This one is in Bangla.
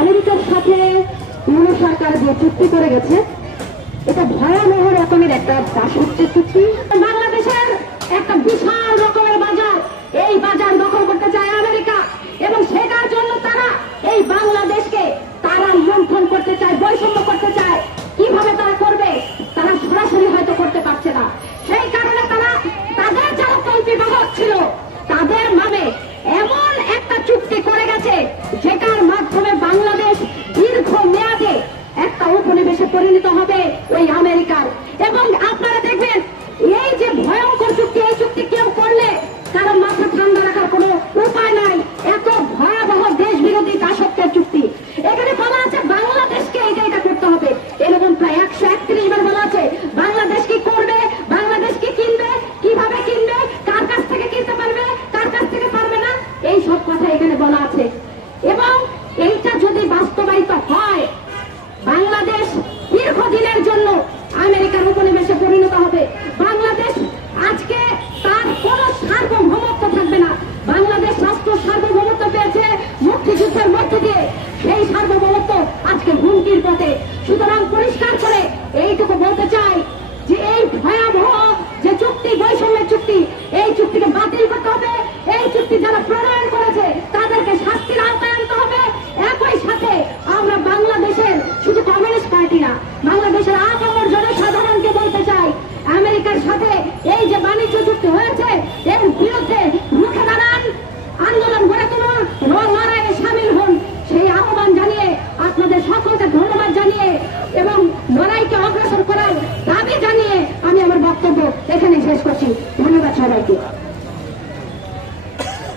আমেরিকার সাথে ইউরো সরকার যে চুক্তি করে গেছে, এটা ভয়াবহ রকমের একটা দাসত্বের চুক্তি। বাংলাদেশের একটা বিশাল রকমের বাজার, এই বাজার দখল করতে চায় আমেরিকা এবং সেটার জন্য তারা এই